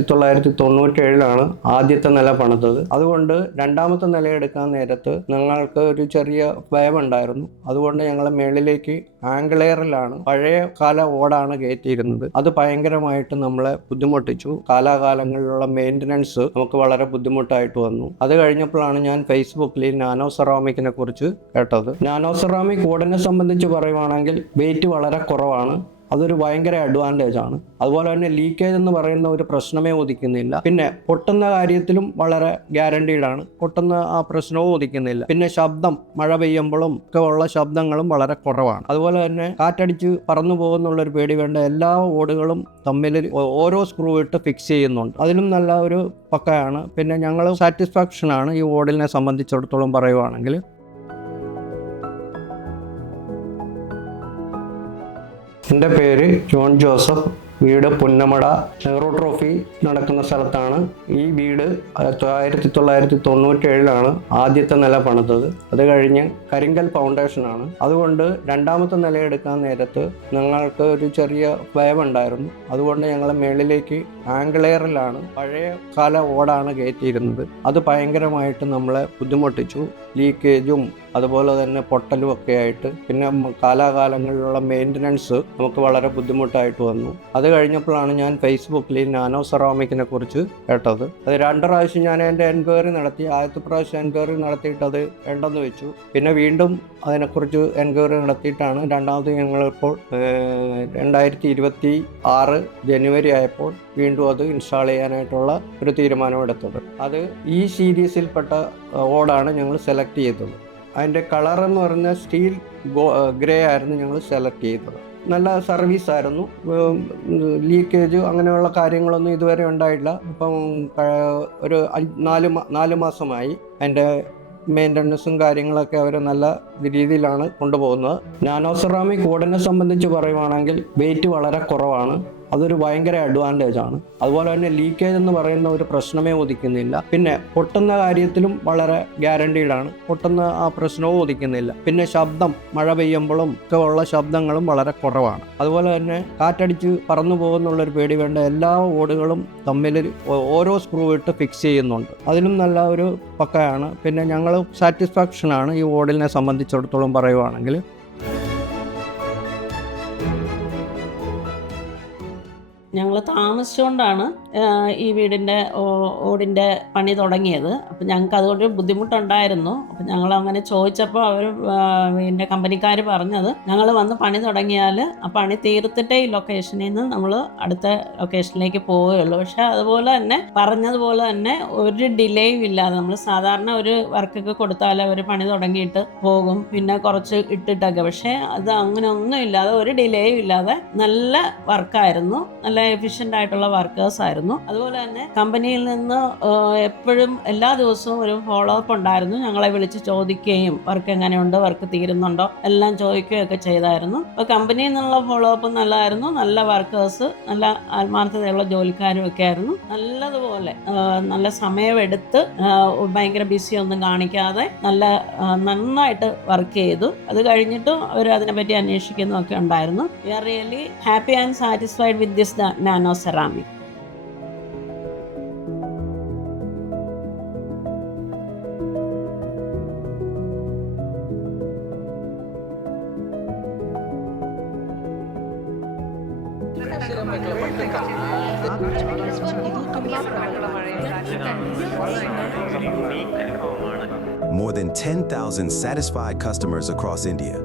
1997 ആദ്യത്തെ നില പണിതത്. അതുകൊണ്ട് രണ്ടാമത്തെ നില എടുക്കാൻ നേരത്ത് ഞങ്ങൾക്ക് ഒരു ചെറിയ ഭയമുണ്ടായിരുന്നു. അതുകൊണ്ട് ഞങ്ങൾ മേളിലേക്ക് ആംഗിളേറിലാണ് പഴയ കാല ഓടാണ് കയറ്റിയിരുന്നത്. അത് ഭയങ്കരമായിട്ട് നമ്മളെ ബുദ്ധിമുട്ടിച്ചു. കാലാകാലങ്ങളിലുള്ള മെയിൻ്റനൻസ് നമുക്ക് വളരെ ബുദ്ധിമുട്ടായിട്ട് വന്നു. അത് കഴിഞ്ഞപ്പോഴാണ് ഞാൻ ഫേസ്ബുക്കിൽ നാനോ സെറാമിക്കിനെ കുറിച്ച് കേട്ടത്. നാനോ സെറാമിക് ഓടിനെ സംബന്ധിച്ച് പറയുവാണെങ്കിൽ വെയിറ്റ് വളരെ കുറവാണ്. അതൊരു ഭയങ്കര അഡ്വാൻറ്റേജ് ആണ്. അതുപോലെ തന്നെ ലീക്കേജ് എന്ന് പറയുന്ന ഒരു പ്രശ്നമേ ഉദിക്കുന്നില്ല. പിന്നെ പൊട്ടുന്ന കാര്യത്തിലും വളരെ ഗ്യാരണ്ടീഡാണ്. പൊട്ടുന്ന ആ പ്രശ്നവും ഉദിക്കുന്നില്ല. പിന്നെ ശബ്ദം, മഴ പെയ്യുമ്പോഴും ഒക്കെ ഉള്ള ശബ്ദങ്ങളും വളരെ കുറവാണ്. അതുപോലെ തന്നെ കാറ്റടിച്ച് പറന്നു പോകുന്നുള്ളൊരു പേടി വേണ്ട. എല്ലാ ഓടുകളും തമ്മിൽ ഓരോ സ്ക്രൂ ഇട്ട് ഫിക്സ് ചെയ്യുന്നുണ്ട്. അതിലും നല്ല ഒരു പക്കയാണ്. പിന്നെ ഞങ്ങൾ സാറ്റിസ്ഫാക്ഷനാണ് ഈ ഓടിനെ സംബന്ധിച്ചിടത്തോളം പറയുവാണെങ്കിൽ. എൻ്റെ പേര് ജോൺ ജോസഫ്. വീട് പുന്നമട നെഹ്റു ട്രോഫി നടക്കുന്ന സ്ഥലത്താണ്. ഈ വീട് 1997 ആദ്യത്തെ നില പണിതത്. അത് കഴിഞ്ഞ് കരിങ്കൽ ഫൗണ്ടേഷനാണ്. അതുകൊണ്ട് രണ്ടാമത്തെ നില എടുക്കാൻ നേരത്ത് ഞങ്ങൾക്ക് ഒരു ചെറിയ ഭയമുണ്ടായിരുന്നു. അതുകൊണ്ട് ഞങ്ങൾ മേളിലേക്ക് ആംഗിളേറിലാണ് പഴയ കാല ഓടാണ് കയറ്റിയിരുന്നത്. അത് ഭയങ്കരമായിട്ട് നമ്മളെ ബുദ്ധിമുട്ടിച്ചു. ലീക്കേജും അതുപോലെ തന്നെ പൊട്ടലും ഒക്കെ ആയിട്ട്. പിന്നെ കാലാകാലങ്ങളിലുള്ള മെയിൻ്റനൻസ് നമുക്ക് വളരെ ബുദ്ധിമുട്ടായിട്ട് വന്നു. അത് കഴിഞ്ഞപ്പോഴാണ് ഞാൻ ഫേസ്ബുക്കിൽ നാനോ സെറാമിക്കിനെ കുറിച്ച് കേട്ടത്. അത് 2 പ്രാവശ്യം ഞാൻ എൻ്റെ എൻക്വയറി നടത്തി. ആദ്യത്തെ പ്രാവശ്യം എൻക്വയറി നടത്തിയിട്ട് അത് വേണ്ടെന്ന് വെച്ചു. പിന്നെ വീണ്ടും അതിനെക്കുറിച്ച് എൻക്വയറി നടത്തിയിട്ടാണ് രണ്ടാമത് ഞങ്ങളിപ്പോൾ 2026 ജനുവരി ആയപ്പോൾ വീണ്ടും അത് ഇൻസ്റ്റാൾ ചെയ്യാനായിട്ടുള്ള ഒരു തീരുമാനമെടുത്തത്. അത് ഈ സീരീസിൽപ്പെട്ട ഓടാണ് ഞങ്ങൾ സെലക്ട് ചെയ്തത്. അതിൻ്റെ കളർ എന്ന് പറഞ്ഞാൽ സ്റ്റീൽ ഗ്രേ ആയിരുന്നു ഞങ്ങൾ സെലക്ട് ചെയ്തത്. നല്ല സർവീസായിരുന്നു. ലീക്കേജ് അങ്ങനെയുള്ള കാര്യങ്ങളൊന്നും ഇതുവരെ ഉണ്ടായിട്ടില്ല. ഇപ്പം ഒരു 4 മാസമായി അതിൻ്റെ മെയിൻ്റനൻസും കാര്യങ്ങളൊക്കെ അവർ നല്ല രീതിയിലാണ് കൊണ്ടുപോകുന്നത്. നാനോ സെറാമിക് ഓടിനെ സംബന്ധിച്ച് പറയുവാണെങ്കിൽ വെയിറ്റ് വളരെ കുറവാണ്. അതൊരു ഭയങ്കര അഡ്വാൻറ്റേജ് ആണ്. അതുപോലെ തന്നെ ലീക്കേജ് എന്ന് പറയുന്ന ഒരു പ്രശ്നമേ ഉദിക്കുന്നില്ല. പിന്നെ പൊട്ടുന്ന കാര്യത്തിലും വളരെ ഗ്യാരണ്ടീഡാണ്. പൊട്ടുന്ന ആ പ്രശ്നവും ഉദിക്കുന്നില്ല. പിന്നെ ശബ്ദം, മഴ പെയ്യുമ്പോഴും ഒക്കെ ഉള്ള ശബ്ദങ്ങളും വളരെ കുറവാണ്. അതുപോലെ തന്നെ കാറ്റടിച്ച് പറന്നു പോകുന്നുള്ളൊരു പേടി വേണ്ട. എല്ലാ ഓടുകളും തമ്മിൽ ഓരോ സ്ക്രൂ ഇട്ട് ഫിക്സ് ചെയ്യുന്നുണ്ട്. അതിലും നല്ല ഒരു പക്കയാണ്. പിന്നെ ഞങ്ങൾ സാറ്റിസ്ഫാക്ഷനാണ് ഈ ഓടിനെ സംബന്ധിച്ചിടത്തോളം പറയുവാണെങ്കിൽ. ഞങ്ങൾ താമസിച്ചുകൊണ്ടാണ് ഈ വീടിൻ്റെ ഓടിൻ്റെ പണി തുടങ്ങിയത്. അപ്പം ഞങ്ങൾക്ക് അതുകൊണ്ട് ബുദ്ധിമുട്ടുണ്ടായിരുന്നു. അപ്പം ഞങ്ങൾ അങ്ങനെ ചോദിച്ചപ്പോൾ അവർ വീടിൻ്റെ കമ്പനിക്കാർ പറഞ്ഞത് ഞങ്ങൾ വന്ന് പണി തുടങ്ങിയാൽ ആ പണി തീർത്തിട്ടേ ഈ ലൊക്കേഷനിൽ നിന്ന് നമ്മൾ അടുത്ത ലൊക്കേഷനിലേക്ക് പോവുകയുള്ളൂ. പക്ഷേ അതുപോലെ തന്നെ പറഞ്ഞതുപോലെ തന്നെ ഒരു ഡിലേയും ഇല്ലാതെ നമ്മൾ സാധാരണ ഒരു വർക്കൊക്കെ കൊടുത്താൽ അവർ പണി തുടങ്ങിയിട്ട് പോകും, പിന്നെ കുറച്ച് ഇട്ടിട്ടൊക്കെ. പക്ഷേ അത് അങ്ങനെ ഒന്നും ഇല്ലാതെ ഒരു ഡിലേയും ഇല്ലാതെ നല്ല വർക്കായിരുന്നു. നല്ല എഫിഷ്യൻ്റ് ആയിട്ടുള്ള വർക്കേഴ്സ് ആയിരുന്നു. അതുപോലെ തന്നെ കമ്പനിയിൽ നിന്ന് എപ്പോഴും എല്ലാ ദിവസവും ഒരു ഫോളോ അപ്പ് ഉണ്ടായിരുന്നു. ഞങ്ങളെ വിളിച്ച് ചോദിക്കുകയും വർക്ക് എങ്ങനെയുണ്ട്, വർക്ക് തീരുന്നുണ്ടോ എല്ലാം ചോദിക്കുകയൊക്കെ ചെയ്തായിരുന്നു. അപ്പോൾ കമ്പനിയിൽ നിന്നുള്ള ഫോളോ അപ്പ് നല്ലതായിരുന്നു. നല്ല വർക്കേഴ്സ്, നല്ല ആത്മാർത്ഥതയുള്ള ജോലിക്കാരും ഒക്കെ ആയിരുന്നു. നല്ലതുപോലെ നല്ല സമയമെടുത്ത് ഭയങ്കര ബിസി ഒന്നും കാണിക്കാതെ നന്നായിട്ട് വർക്ക് ചെയ്തു. അത് കഴിഞ്ഞിട്ടും അവർ അതിനെപ്പറ്റി അന്വേഷിക്കുന്നതൊക്കെ ഉണ്ടായിരുന്നു. We are really happy and satisfied with this nano ceramic. More than 10,000 satisfied customers across India.